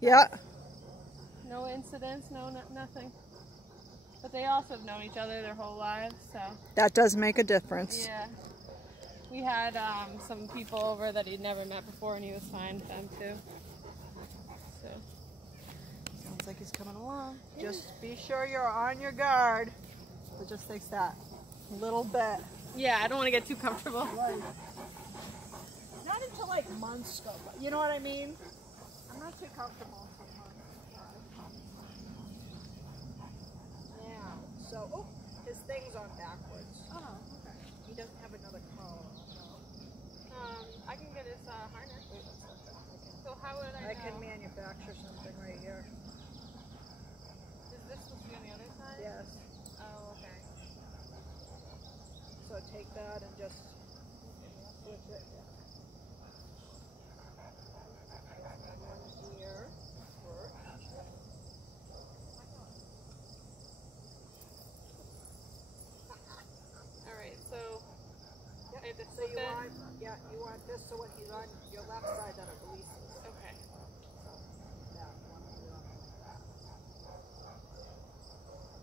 Yeah. No incidents, nothing. But they also have known each other their whole lives, so. That does make a difference. Yeah. We had some people over that he'd never met before, and he was fine with them too. So. Sounds like he's coming along. Yeah. Just be sure you're on your guard. It just takes that little bit. Yeah, I don't want to get too comfortable. Right. Not until like months go by. You know what I mean? I'm not too comfortable until months. Yeah. So, oh, his thing's on backwards. Oh, okay. He doesn't have another collar. I can get his harness. So how would I know? I can manufacture something right here. Is this supposed to be on the other side? Yes. Oh, okay. So take that and just switch it. One here first. All right, so Yep. I have to So flip it? you want this so when he's on your left side that it releases. Okay. That one here.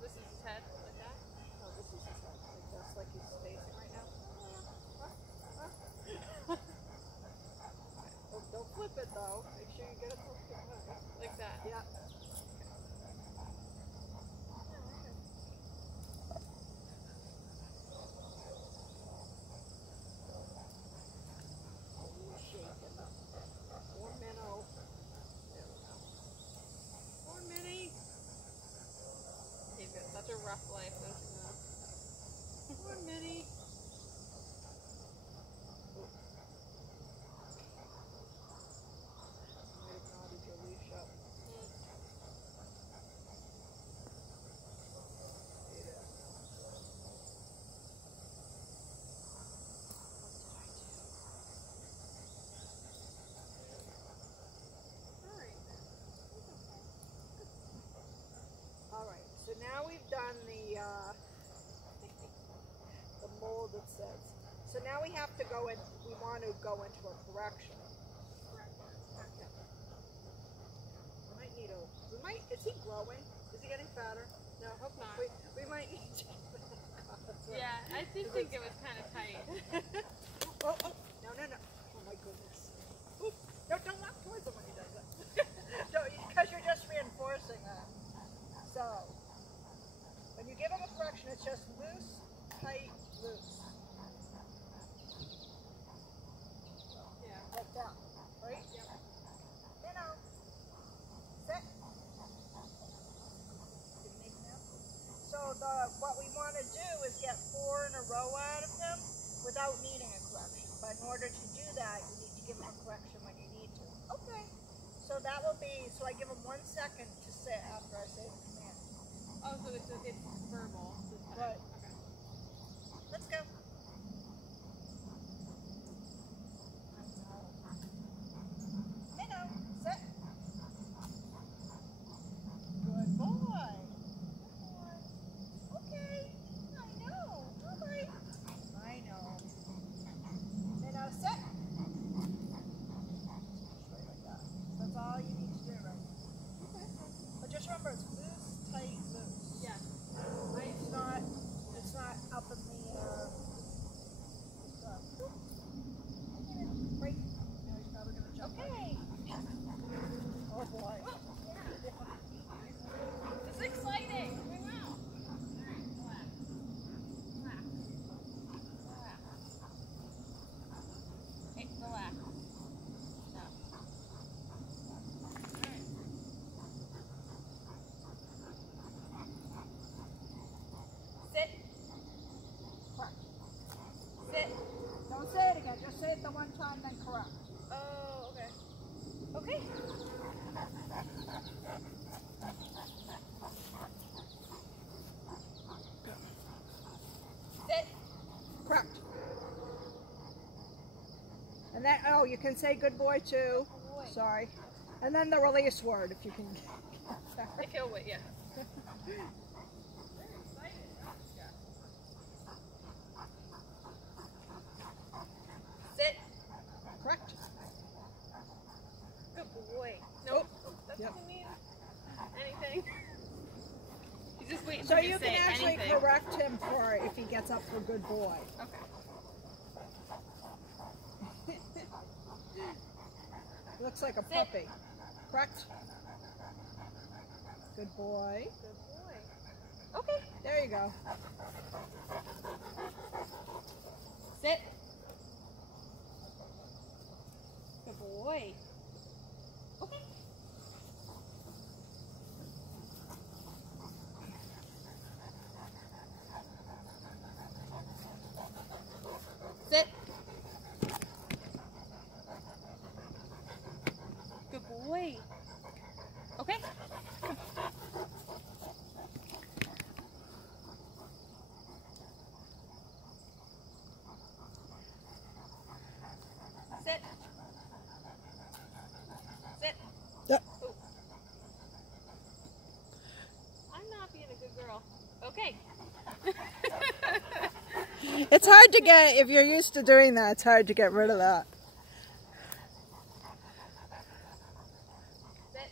This is his head, like that? No, this is his head. Like that's like he's spacing right now. Oh, don't flip it though. Make sure you get it Like that? Yeah. Poor Minnow. There we go. Poor Minnie. He's got such a rough life, don't you know? Poor Minnie. Might have knotted your leash up. Alright, so now we've done the mold it says. So now we have to go in, we want to go into a correction. We might need is he growing? Is he getting fatter? No, hope not. We might need to. Yeah, I did think it was kind of tight. Oh, no. Oh my goodness. Ooh, no, don't walk towards him when he does it. Because you're just reinforcing that. So, when you give him a correction, it's just loose, tight, loose. Yeah. Like that, right? Yep. You know, sit. So what we want to do is get 4 in a row out of him without needing a correction. But in order to do that, you need to give him a correction when you need to. Okay. So that will be, so I give him 1 second to sit after I say the command. Oh, so it's verbal. Right. Okay. Let's go. Minnow, sit. Good boy. Okay. I know. All right. I know. Minnow, sit. Right like that. That's all you need to do, right? Okay. But just remember, it's loose, tight, loose. Yeah. Right? It's not up in the right. Now he's probably gonna jump. Okay. Oh boy. It's exciting. Wow. Hey, relax. No. Sit. Sit. Don't say it again. Just say it the one time, then correct. Oh, okay. Okay. Sit. Correct. And then, oh, you can say good boy too. Good boy. Sorry. And then the release word, if you can. If he'll wait, yeah. Sit. Correct. Good boy. Oh, That's yep. waiting So for me you to say can actually anything. correct him for if he gets up for good boy. Okay. Looks like a puppy. Correct? Good boy. Good boy. Okay. There you go. Sit. Good boy. Okay. Sit. Good boy. Okay. Sit. Sit. Yep. Ooh. I'm not being a good girl. Okay. It's hard to get, if you're used to doing that, it's hard to get rid of that. Sit.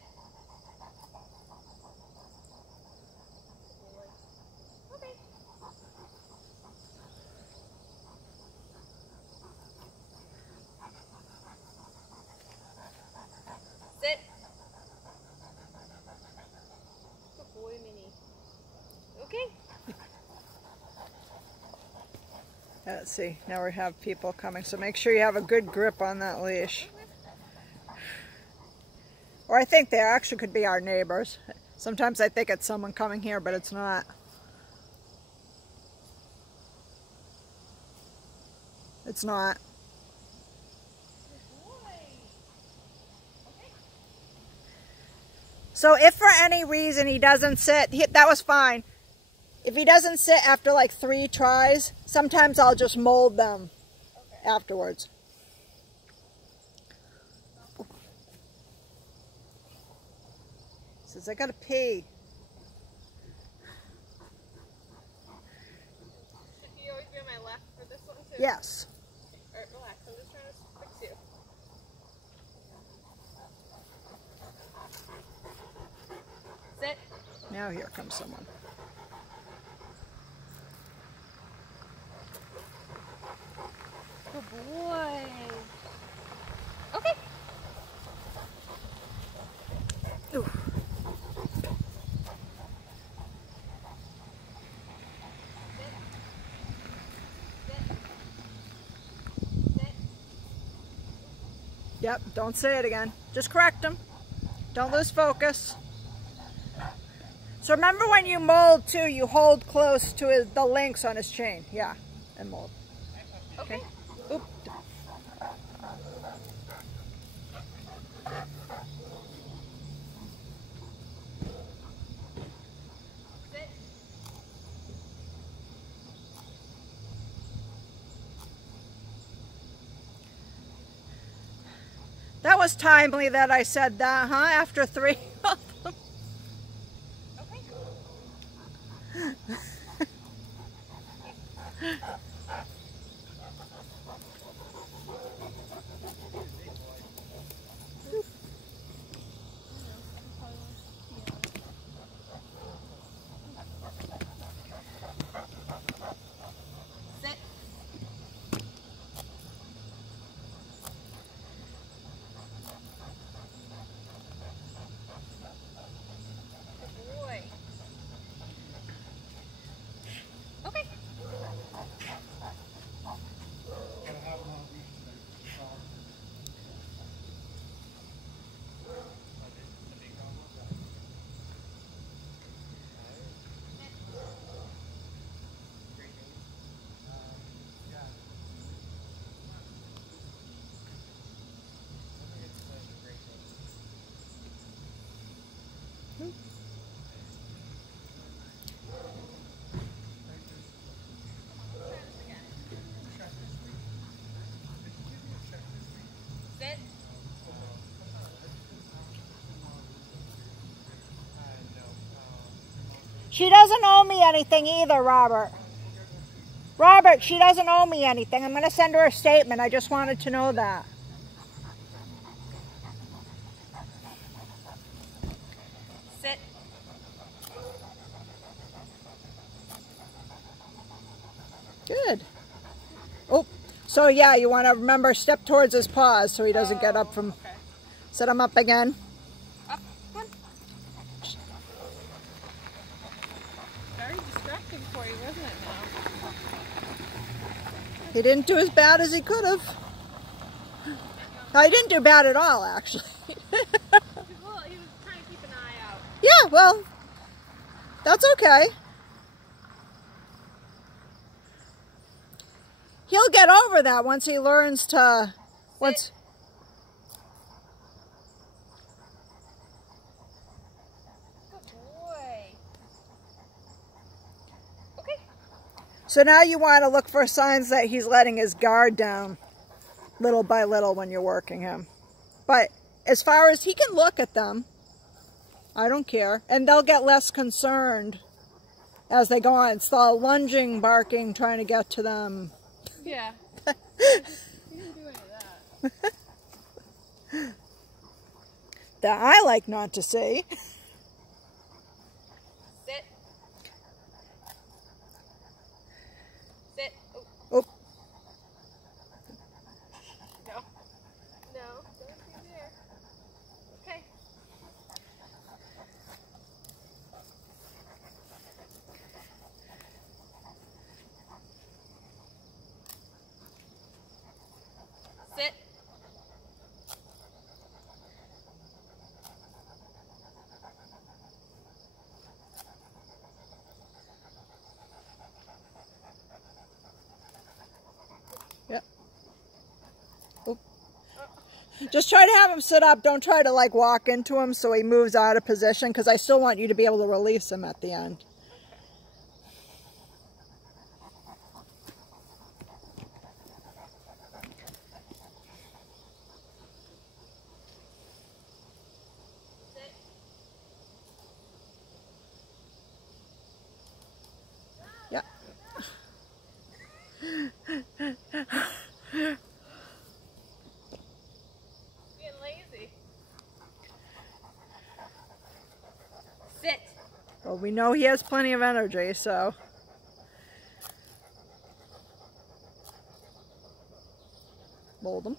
Okay. Sit. Good boy, Minnie. Okay. Let's see, now we have people coming, so make sure you have a good grip on that leash. Or I think they actually could be our neighbors. Sometimes I think it's someone coming here, but it's not. It's not. So if for any reason he doesn't sit, that was fine. If he doesn't sit after like 3 tries, sometimes I'll just mold them afterwards. Says, I gotta pee. Should he always be on my left for this one too? Yes. Alright, relax. I'm just trying to fix you. Sit. Now here comes someone. Good boy. Okay. Ooh. Yep, don't say it again. Just correct him. Don't lose focus. So remember when you mold too, you hold close to the links on his chain. Yeah, and mold. Okay. Oop. Sit. That was timely that I said that, huh? After 3 of them. Okay. Sit. Good boy. Okay. Sit. She doesn't owe me anything either, Robert. Robert, she doesn't owe me anything. I'm going to send her a statement. I just wanted to know that. Sit. So yeah, you want to remember, step towards his paws so he doesn't get up from... Okay. Set him up again. Up, come on. Very distracting for you, wasn't it now? He didn't do as bad as he could have. No, he didn't do bad at all, actually. Well, he was trying to keep an eye out. Yeah, well, that's okay. He'll get over that once he learns to... Once. Good boy. Okay. So now you want to look for signs that he's letting his guard down little by little when you're working him. But as far as he can look at them, I don't care. And they'll get less concerned as they go on. It's the lunging, barking, trying to get to them. Yeah. He didn't do any of that. That I like not to see. Sit. Sit. Oh. No. No. Don't be there. Okay. Sit. Yep. Oh. Just try to have him sit up. Don't try to like walk into him so he moves out of position, because I still want you to be able to release him at the end. Yeah. Being lazy. Sit. Well, we know he has plenty of energy, so. Mold him.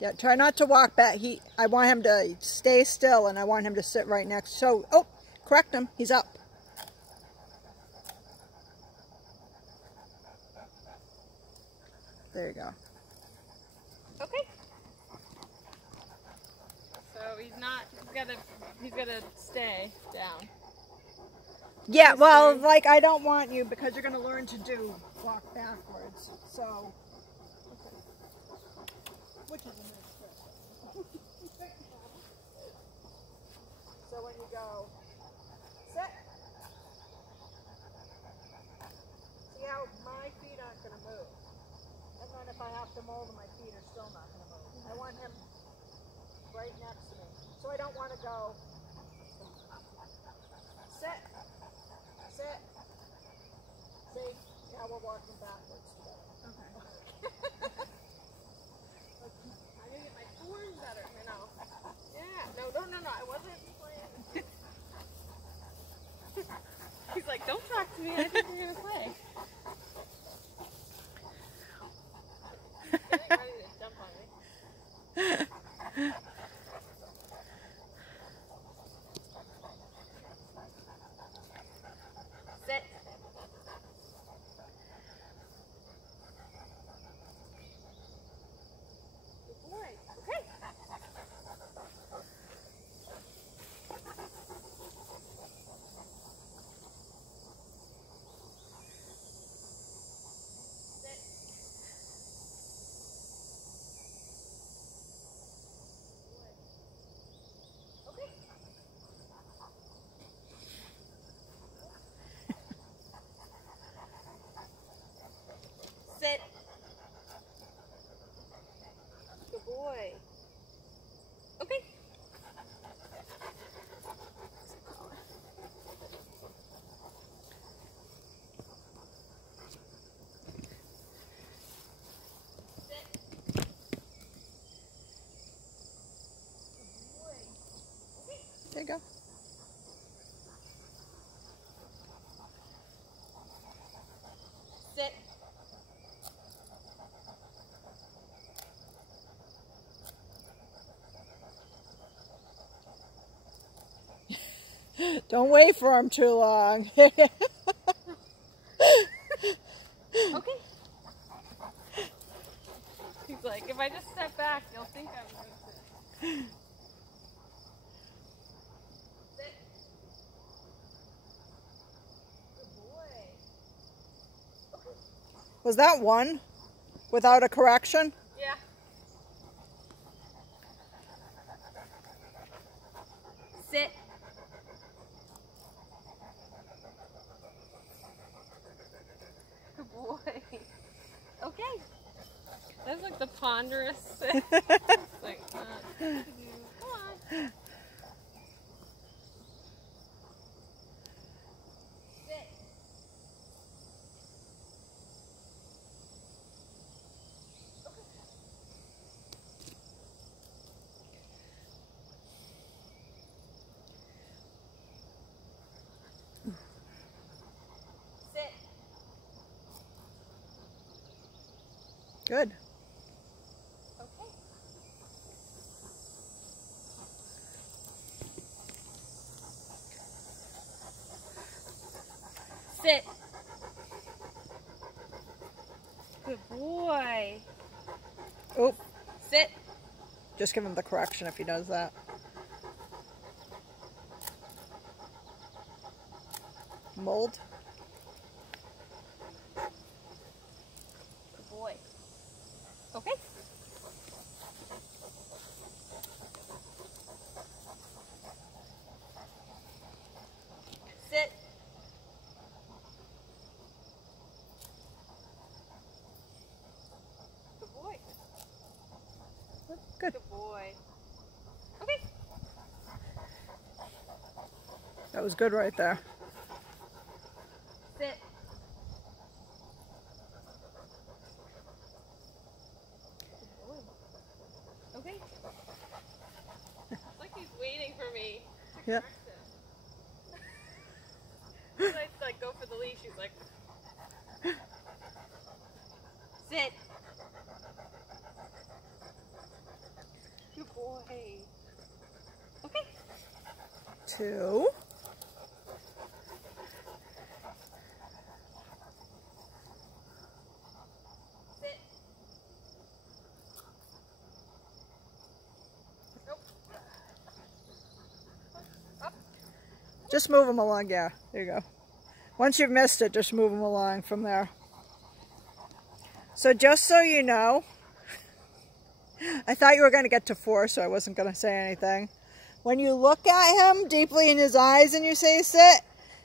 Yeah, try not to walk back. I want him to stay still, and I want him to sit right next. So, oh, correct him. He's up. There you go. Okay. So he's gotta stay down. Yeah, well, like, I don't want you, because you're going to learn to walk backwards. So, which is a nice trick. So when you go, sit. See how my feet aren't going to move. And then if I have to mold him, my feet are still not going to move. I want him right next to me. So I don't want to go, sit, sit. See, now we're walking backwards together. Okay. I need to get my form better, you know. Yeah. No. I wasn't playing. He's like, don't talk to me. I think you're gonna play. Getting ready to jump on me. Sit. Good boy. Okay. Sit. Good boy. Okay. There you go. Sit. Don't wait for him too long. Okay. He's like, if I just step back, you'll think I'm going to sit. Sit. Good boy. Okay. Was that one without a correction? Yeah. Sit. Good boy. Okay. That's like the ponderous sit. It's like, come on. Sit. Okay. Sit. Good. Okay. Sit. Good boy. Oh, Sit. just give him the correction if he does that. Mold. Good boy. Okay. Sit. Good boy. Good. Good boy. Okay. That was good right there. Sit. Good boy. Okay. It's like he's waiting for me to Yeah. correct him. When I like go for the leash, he's like, sit. Good boy. Okay. 2. Sit. Nope. Up. Just move him along. Yeah, there you go. Once you've missed it, just move him along from there. So just so you know, I thought you were going to get to 4, so I wasn't going to say anything. When you look at him deeply in his eyes and you say sit,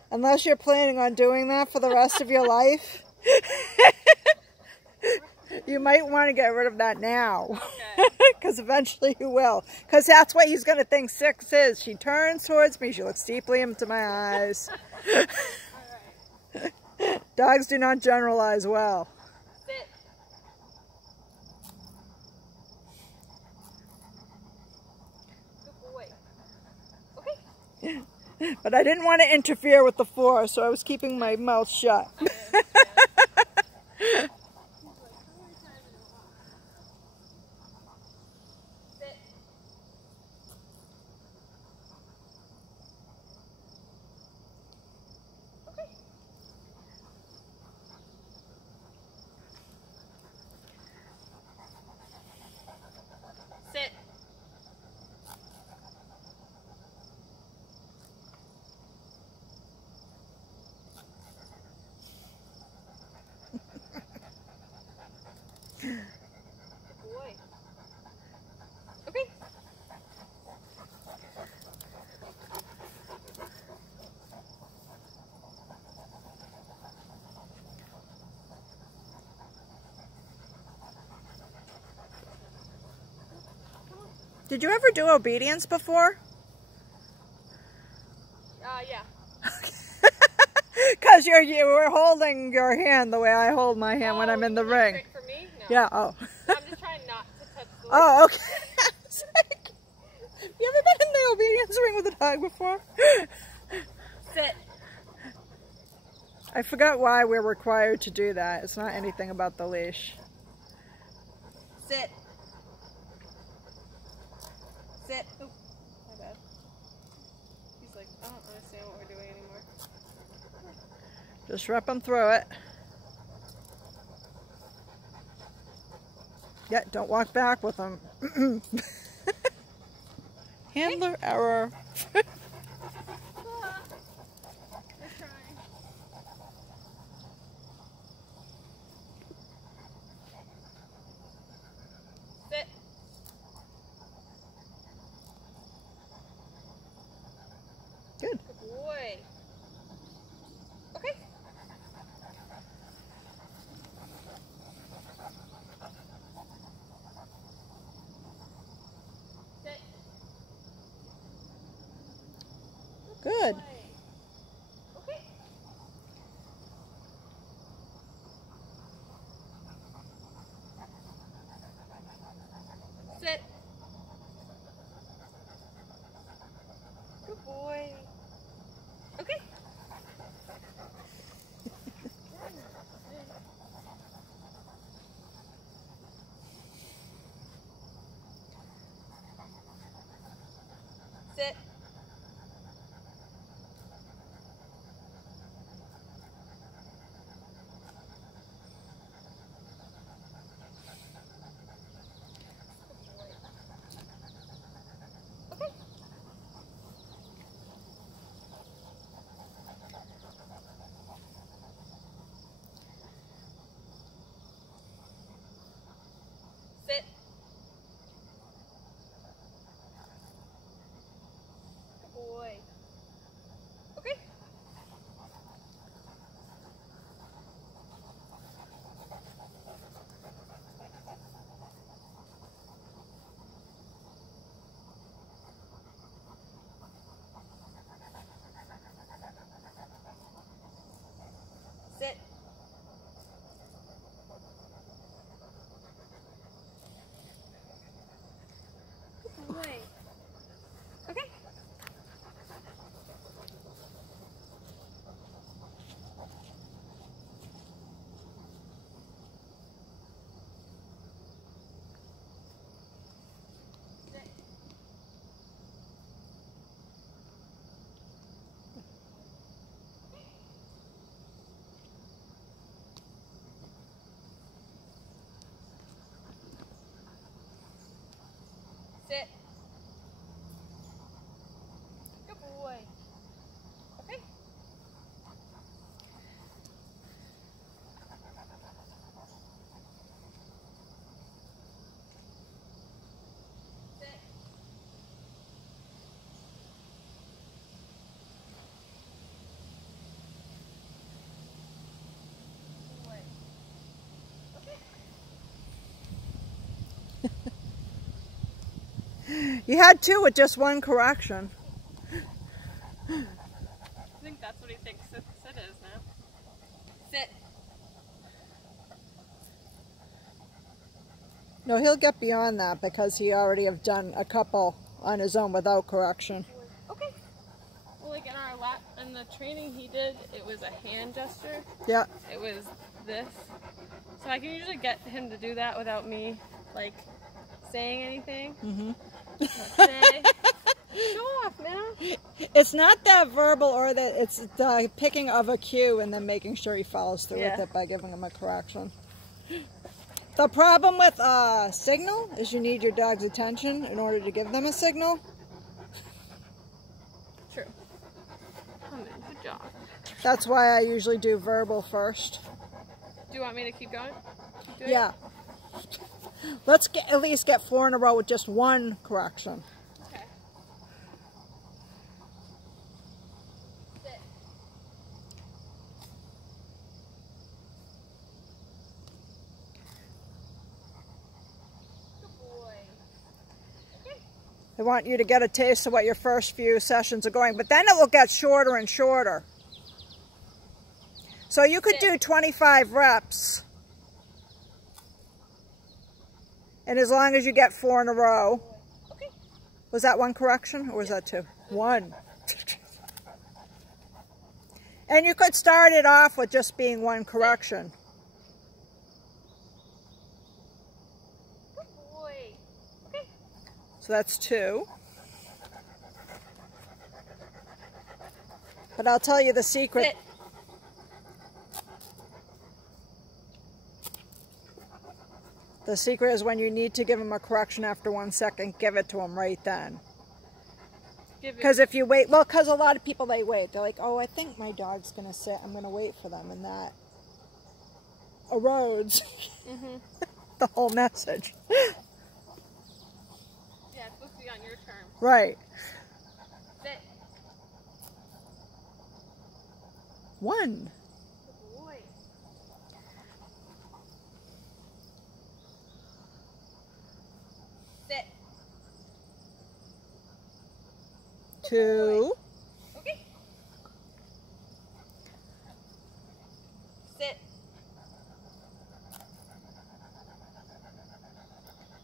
unless you're planning on doing that for the rest of your life, you might want to get rid of that now. Because eventually you will. Because that's what he's going to think 6 is. She turns towards me. She looks deeply into my eyes. All right. Dogs do not generalize well. Sit. Good boy. Okay. But I didn't want to interfere with the 4, so I was keeping my mouth shut. Sit. Okay. Sit. Good boy. Okay. Did you ever do obedience before? Yeah. Because you were holding your hand the way I hold my hand when I'm in the ring. Right for me? No. Yeah, oh. I'm just trying not to touch the Oh, okay. You ever been in the obedience ring with a dog before? Sit. I forgot why we're required to do that. It's not anything about the leash. Sit. Sit. Oh, my bad. He's like, I don't understand what we're doing anymore. Just rip them through it. Yeah, don't walk back with them. Handler error. We're trying. Sit. Good. Good boy. Okay. Sit. Good. Boy. Okay. Sit. Good boy. Okay. Sit. Okay. Sit. Good boy. Okay. Sit. Good boy. Okay. Sit. Sit. Good boy. Okay. Sit. Good boy. Okay. You had two with just one correction. I think that's what he thinks sit is now. Sit. No, he'll get beyond that because he already have done a couple on his own without correction. Okay. Well, like in the training he did, it was a hand gesture. Yeah. It was this. So I can usually get him to do that without me, like, saying anything. Mm-hmm. Today. Go off, man. It's not that verbal or that it's the picking of a cue and then making sure he follows through with it by giving him a correction. The problem with a signal is you need your dog's attention in order to give them a signal. True. Come in, good job. That's why I usually do verbal first. Do you want me to keep going? Keep doing Yeah. Let's at least get 4 in a row with just one correction. Okay. Sit. Good boy. Okay. I want you to get a taste of what your first few sessions are going, but then it will get shorter and shorter. So you could do 25 reps. And as long as you get 4 in a row. Okay. Was that one correction or was that 2? 1. And you could start it off with just being 1 correction. Good boy. Okay. So that's 2. But I'll tell you the secret. Sit. The secret is when you need to give him a correction after 1 second, give it to him right then. Because if you wait, well, because a lot of people, they wait. They're like, oh, I think my dog's going to sit. I'm going to wait for them. And that erodes the whole message. Yeah, it's supposed to be on your terms. Right. Sit. 1. Good boy. 2. Okay. Sit.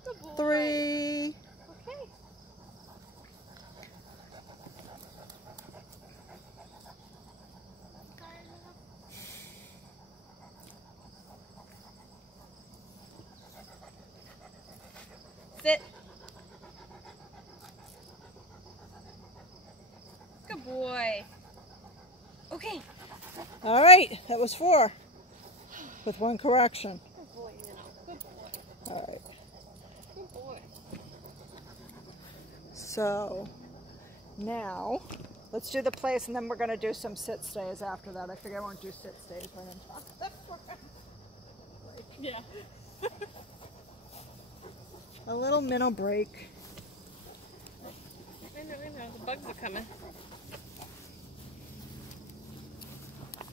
Good boy. 3. Okay. Sit. Good boy. Okay. All right, that was 4 with 1 correction. Good boy, Minnow. Good boy. All right. Good boy. So now let's do the place, and then we're going to do some sit stays after that. I figure I won't do sit stays right on top of that. Yeah. A little minnow break. I know. The bugs are coming.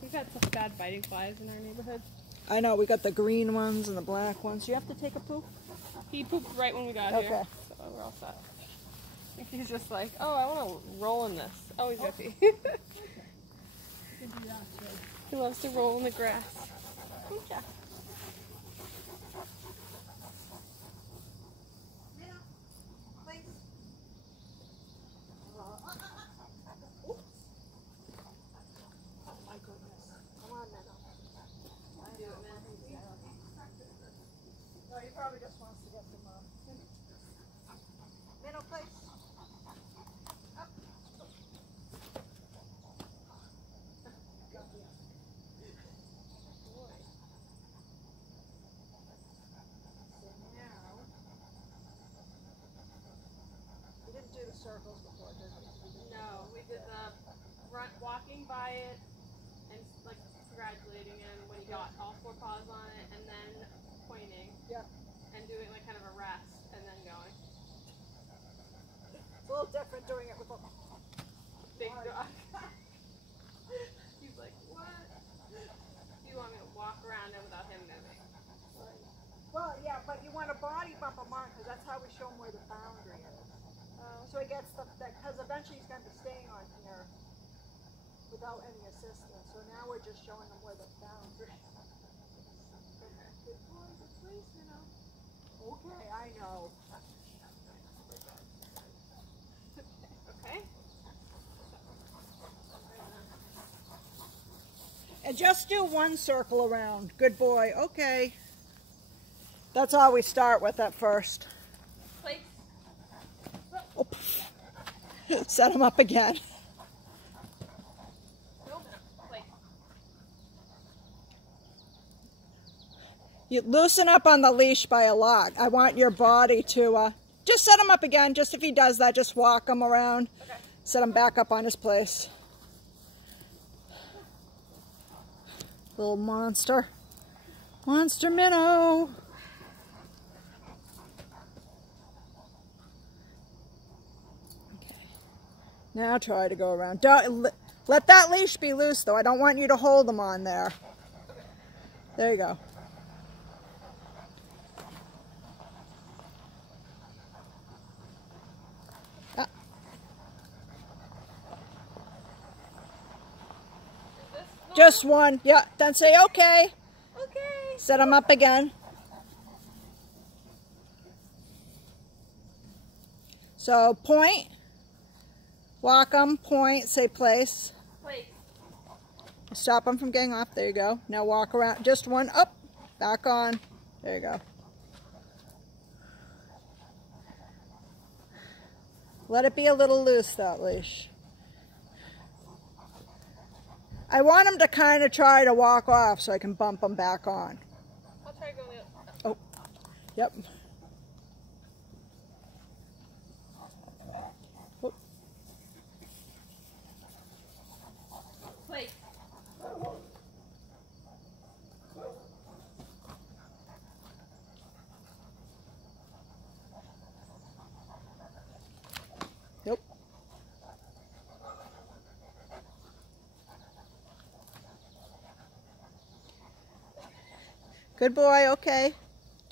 We've had such bad biting flies in our neighborhood. I know, we got the green ones and the black ones. You have to take a poop? He pooped right when we got Okay. here. So we're all set. I think he's just like, oh, I want to roll in this. Oh, he's happy. He loves to roll in the grass. Good job. No, he probably just wants to get some minnow place. Up. We didn't do the circles before, did we? No, we did the walking by it and like congratulating him when he got all 4 paws on it, and then pointing. Yeah. And doing like kind of a rest and then going. It's a little different doing it with a Big dog. He's like, what? You want me to walk around him without him moving? Well, yeah, but you want to body bump him on because that's how we show him where the boundary is. So he gets the, because eventually he's going to be staying on here without any assistance. So now we're just showing him where the boundary is. Okay. Good boy, good place, you know. Okay, I know. Okay. And just do 1 circle around. Good boy. Okay. That's all we start with at first. Place. Oh. Set him up again. Nope. Place. You loosen up on the leash by a lot. I want your body to just set him up again. Just if he does that, just walk him around. Okay. Set him back up on his place. Little monster. Monster minnow. Okay. Now try to go around. Don't, let that leash be loose though. I don't want you to hold him on there. There you go. Ah. Just 1. Yeah. Then say okay. Okay. Set him up again. So point. Walk him. Point. Say place. Place. Stop him from getting off. There you go. Now walk around. Just 1 up. Back on. There you go. Let it be a little loose, that leash. I want him to kind of try to walk off so I can bump him back on. I'll try going the Oh, yep. Oh. Wait. Nope. Good boy, okay.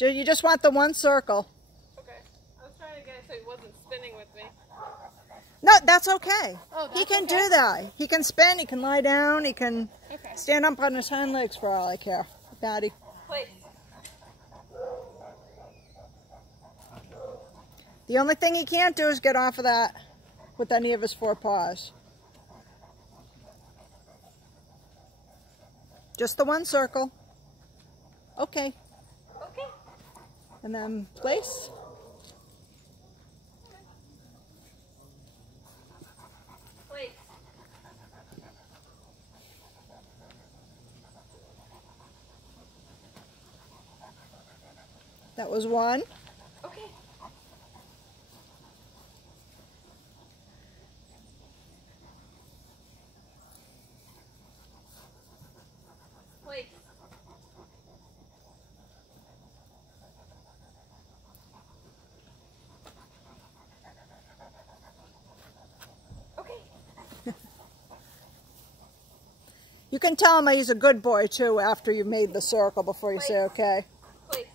You just want the one circle. Okay. I was trying to get it so he wasn't spinning with me. No, that's okay. Oh, that's he can okay? do that. He can spin, he can lie down, he can Okay. stand up on his hind legs for all I care. Batty. Wait. The only thing he can't do is get off of that with any of his four paws. Just the one circle. Okay. Okay. And then place. Wait. That was one. Okay. Wait. Okay. You can tell him he's a good boy too after you've made the circle before you say okay. Wait.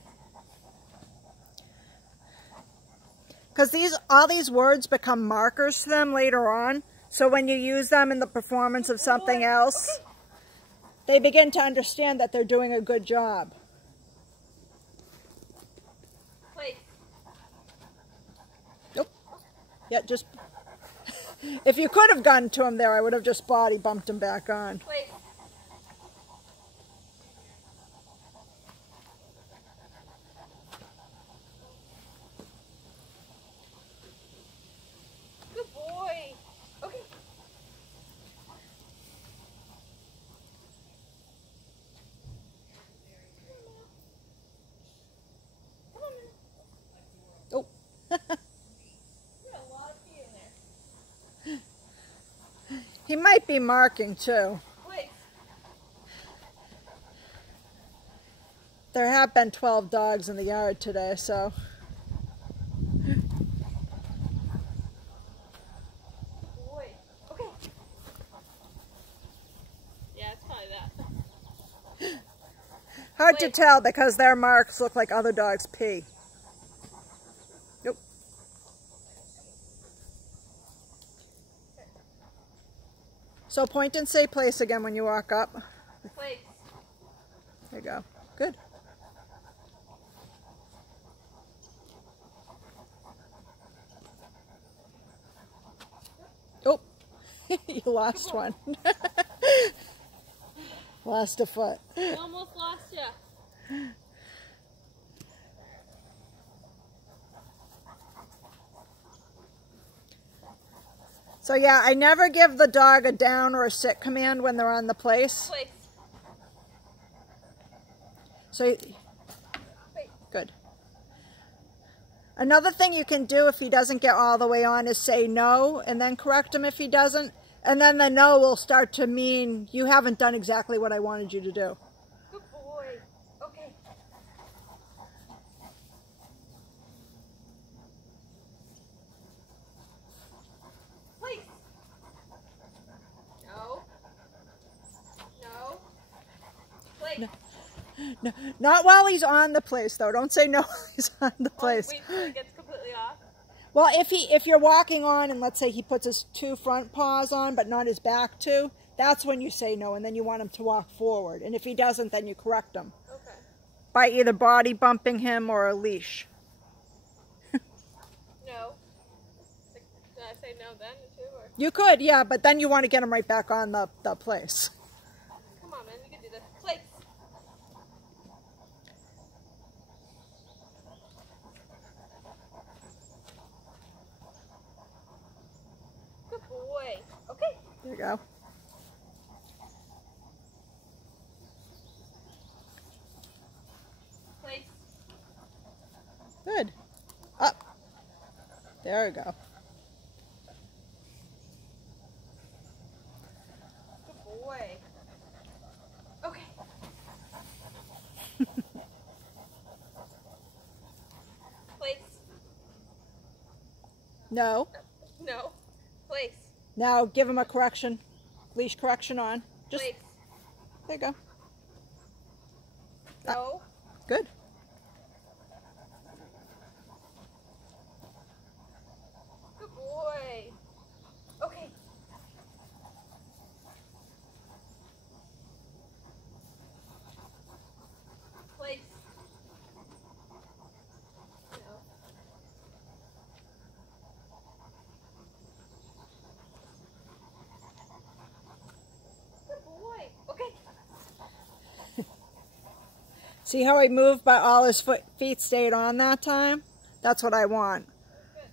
Because all these words become markers to them later on. So when you use them in the performance of something else, they begin to understand that they're doing a good job. Wait. Nope. Yeah, just... If you could have gotten to him there, I would have just body bumped him back on. Wait. Good boy. Okay. Come on, Minnow. Oh. You got a lot of pee in there. He might be marking too. Wait. There have been 12 dogs in the yard today, so... Boy. Okay. Yeah, it's probably that. Hard to tell because their marks look like other dogs' pee. Nope. So point and say place again when you walk up. Wait. There you go. Good. Oh, you lost one. Lost a foot. We almost lost you. So yeah, I never give the dog a down or a sit command when they're on the place. Place. So, Wait. good. Another thing you can do if he doesn't get all the way on is say no and then correct him if he doesn't. And then the no will start to mean you haven't done exactly what I wanted you to do. Good boy. Okay. Place. No. No. Place. No. No, not while he's on the place though. Don't say no while he's on the place. Wait till he gets completely off. Well, if you're walking on and let's say he puts his two front paws on but not his back two, that's when you say no and then you want him to walk forward. And if he doesn't, then you correct him. Okay. By either body bumping him or a leash. No. Did I say no then too? Or? You could, yeah, but then you want to get him right back on the place. Come on, man. You can do this. Place. Good boy. Okay. There you go. There we go. Good boy. Okay. Place. No. No. Place. Now give him a correction. Leash correction on. Just Place. there you go. No. Good. Good boy. Okay. Place. No. Good boy. Okay. See how he moved but all his feet stayed on that time? That's what I want. Good.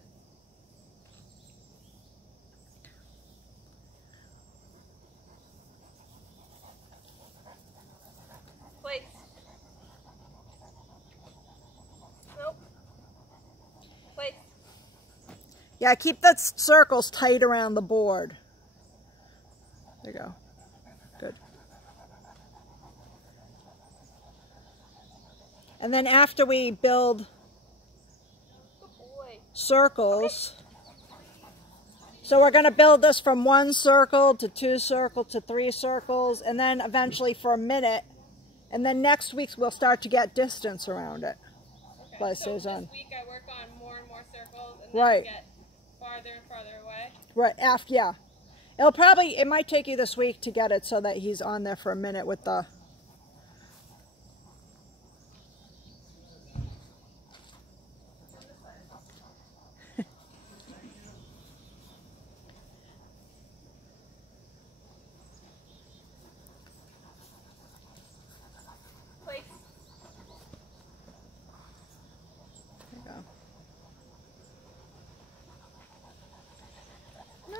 Place. Nope. Place. Yeah, keep the circles tight around the board. There you go. Good. And then after we build Good boy. circles, so we're going to build this from 1 circle to 2 circles to 3 circles, and then eventually for a minute, and then next week we'll start to get distance around it. Okay. But it So stays this on. week I work on more and more circles, and then Right. get farther and farther away. Right after, yeah. It might take you this week to get it so that he's on there for a minute with the... Place. There you go.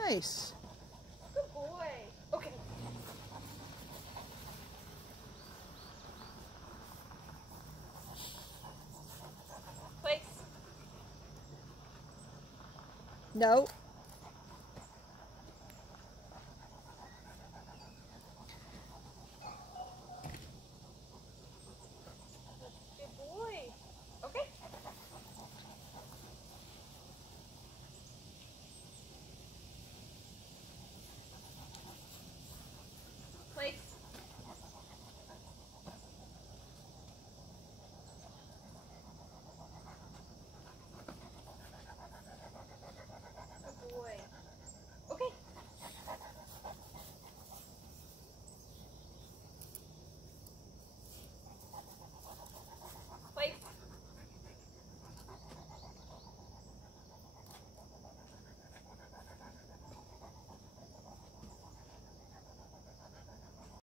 Nice. Good boy. Okay. Place. No.